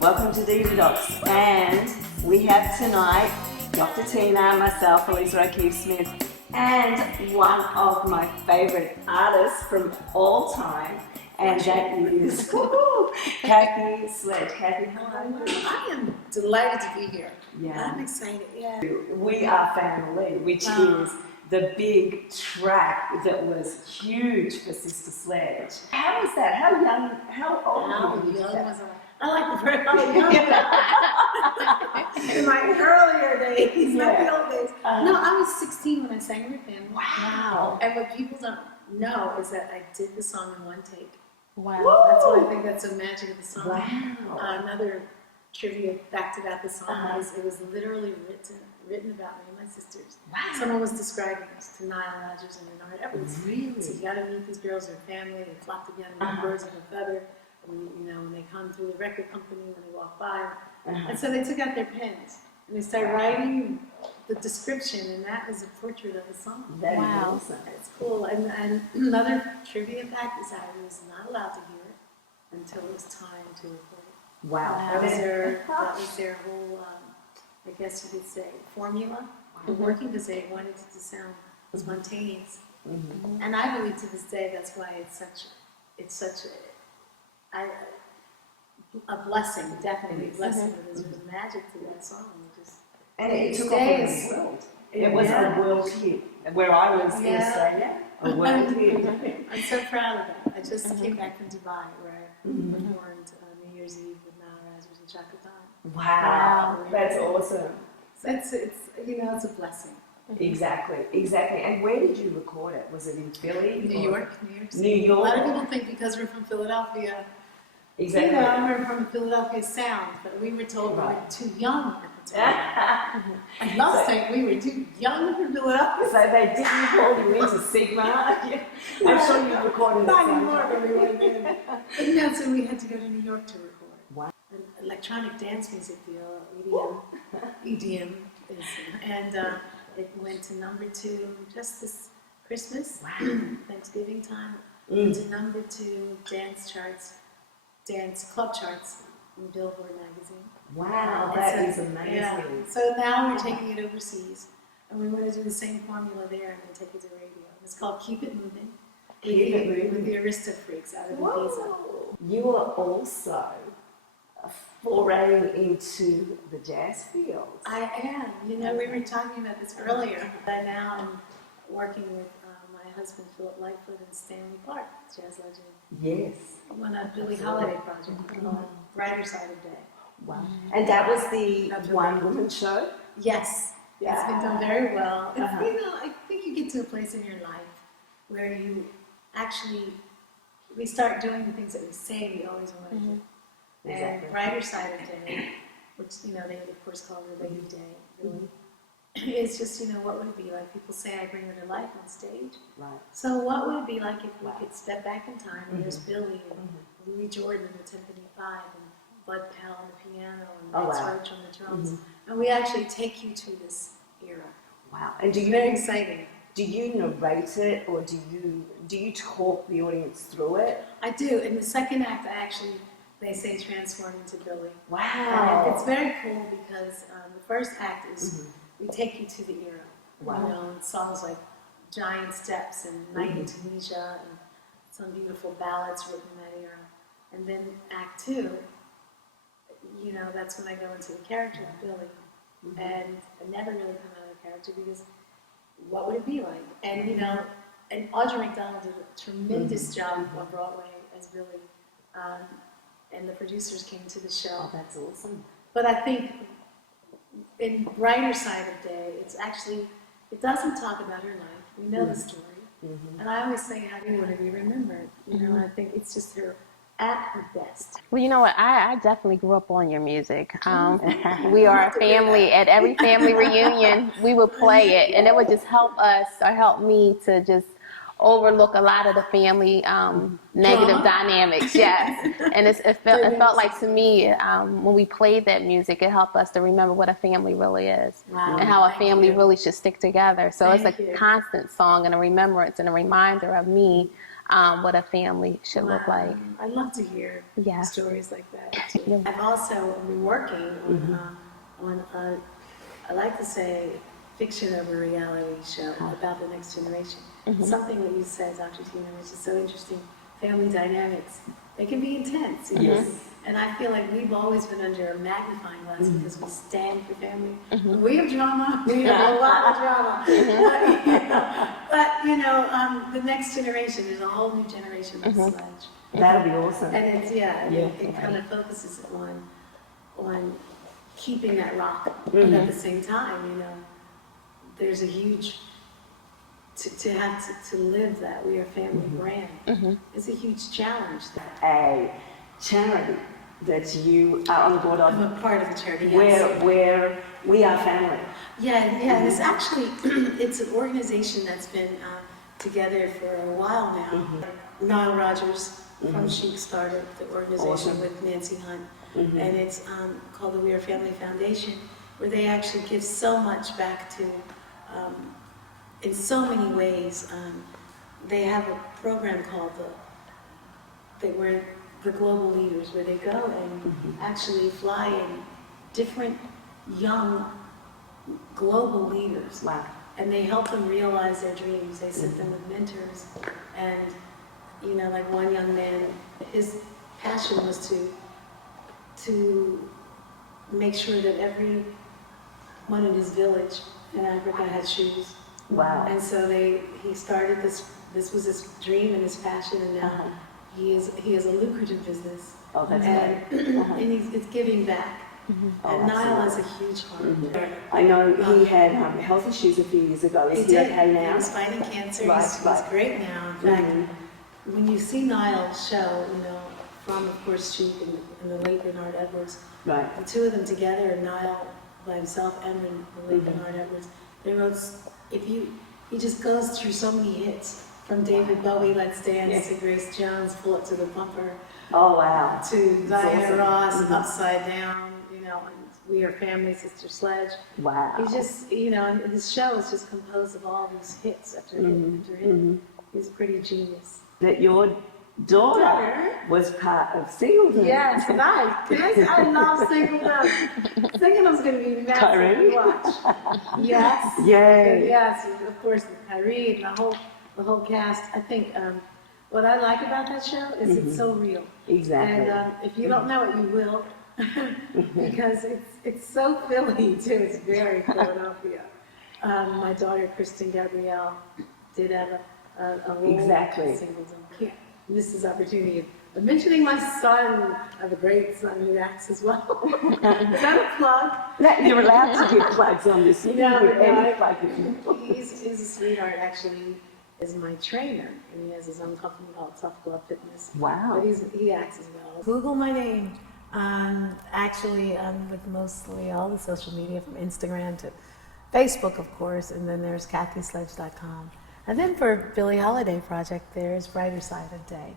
Welcome to Diva, and we have tonight Dr. Tina, myself, Elisa Smith, and one of my favourite artists from all time, and that is Kyree Sledge. Kyree, hello. I am delighted to be here. Yeah. I'm excited. Yeah. We Are Family, which is the big track that was huge for Sister Sledge. How was that? How young? How old were you? I like the very young. In my earlier days, not the old days. No, I was 16 when I sang with him. Wow. And what people don't know is that I did the song in one take. Wow. Woo! That's what I think that's the magic of the song. Wow. Another trivia fact about the song is it was literally written about me and my sisters. Wow. Someone was describing us to Nile, Rodgers, and Bernard. Everyone's Really? so you got to meet these girls, their family, they flock together like birds of a feather. When they come through the record company, when they walk by. And so they took out their pens and they started writing the description, and that was a portrait of the song. That wow. is awesome. It's cool. And another trivia fact is I was not allowed to hear it until it was time to record it. Wow. That was their whole, I guess you could say, formula for working, because they wanted it to sound spontaneous. And I believe to this day that's why it's such a blessing, definitely a blessing. There's magic to that song. And it took off in the world. It was a world hit. Where I was in Australia, a world hit. I'm so proud of that. I just came back from Dubai, where I performed New Year's Eve with Nile, Rodgers, and Chaka Khan. Wow, that's awesome. So it's a blessing. Exactly. And where did you record it? Was it in Philly? New York. New York. A lot of people think because we're from Philadelphia. Exactly. We're from the Philadelphia sound, but we were told we were too young at the time. I love saying we were too young for Philadelphia. So they didn't call you into Sigma. I'm sure you recorded Not anymore, but we went in. But so we had to go to New York to record. Wow. An electronic dance music deal, EDM, and it went to #2 just this Christmas, Thanksgiving time. Went to #2 dance club charts in Billboard magazine. Wow, that is amazing. Yeah. So now we're taking it overseas, and we want to do the same formula there and then take it to radio. It's called Keep It Moving. With the Arista Freaks out of Ibiza. You are also foraying into the jazz field. I am. We were talking about this earlier. But now I'm working with my husband Philip Lightfoot and Stanley Clark, jazz legend. Yes. On a Billie Holiday project called Brighter Side of Day. Wow. And that was the one-woman show? Yes. Yeah. It's been done very well. I think you get to a place in your life where you we start doing the things that we say we always want to do. Exactly. And Brighter Side of Day, which, they of course call it Lady Day, really. It's just, what would it be like? People say I bring her to life on stage. Right. So what would it be like if we could step back in time and there's Billie and Louis Jordan and the Timpani 5 and Bud Powell on the piano and Max Roach on the drums. And we actually take you to this era. Wow. And very exciting. Do you narrate it, or do you talk the audience through it? I do. In the second act, they say transform into Billie. Wow. And it's very cool because the first act is we take you to the era. Wow. Songs like Giant Steps and Night in Tunisia and some beautiful ballads written in that era. And then Act 2, that's when I go into the character of Billie. And I never really come out of the character because what would it be like? And, and Audra McDonald did a tremendous job on Broadway as Billie. and the producers came to the show. Oh, that's awesome. But I think in Brighter Side of Day, it's actually, it doesn't talk about her life. We know the story. And I always say, how do you want to be remembered? You know, I think it's just her at her best. Well, you know what? I definitely grew up on your music. We are a family. At every family reunion, we would play it, and it would just help us, or help me, to just overlook a lot of the family negative dynamics. Yes, and it felt like, to me, when we played that music, it helped us to remember what a family really is, and how a family really should stick together. So it's a constant song and a remembrance and a reminder of me, what a family should look like. I love to hear stories like that. I've also been working on I like to say, fiction of a reality show about the next generation. Something that you said, Dr. Tina, which is so interesting. Family dynamics, they can be intense. You know? And I feel like we've always been under a magnifying glass because we stand for family. We have drama. We have a lot of drama. But you know, the next generation, there's a whole new generation of Sledge. That'll be awesome. And it's it kind of focuses on keeping that rock, but at the same time, you know, there's a huge to have to live that we are family brand is a huge challenge. A charity that you are on board of. I'm a part of the charity. Where we are family. Yeah. It's actually it's an organization that's been together for a while now. Nile Rodgers from Chic started the organization with Nancy Hunt, and it's called the We Are Family Foundation, where they actually give so much back to. In so many ways, they have a program called the Global Leaders, where they go and actually fly in different young global leaders. Wow. And they help them realize their dreams. They sit them with mentors, and you know, like one young man, his passion was to make sure that everyone in his village in Africa had shoes. Wow. And so he started this was his dream and his passion, and now he has a lucrative business. Oh, that's great. And he's giving back. And Nile has a huge heart. I know he had health issues a few years ago. Is he okay now? He was fighting cancer. He's great now. In fact, when you see Nile's show, you know, from of course Chic and the late Bernard Edwards, the two of them together, Nile by himself and the late Bernard Edwards, they wrote. He just goes through so many hits, from David Bowie, Let's Dance, to Grace Jones, Pull Up to the Pumper. Oh, wow. To Diana Ross, Upside Down, you know, and We Are Family, Sister Sledge. Wow. He's just, you know, and his show is just composed of all these hits after hit after hit. He's a pretty genius. That your daughter was part of SINGLEDOM. Yes, I love SINGLEDOM. SINGLEDOM's going to be massive to watch. Yes. Yay. Yes, of course, Kyree and the whole cast. I think what I like about that show is it's so real. Exactly. And if you don't know it, you will, because it's so Philly too. It's very Philadelphia. My daughter Kristen Gabrielle did have a role in SINGLEDOM. This is opportunity of mentioning my son. I have a great son who acts as well. Is that a plug? You're allowed to give plugs on this. He's a sweetheart. Actually, is my trainer, and he has his own company called Tough Glove Fitness. Wow. But he acts as well. Google my name. Actually, I'm with mostly all the social media, from Instagram to Facebook, of course, and then there's kathysledge.com. And then for Billie Holiday Project, there's Brighter Side of Day.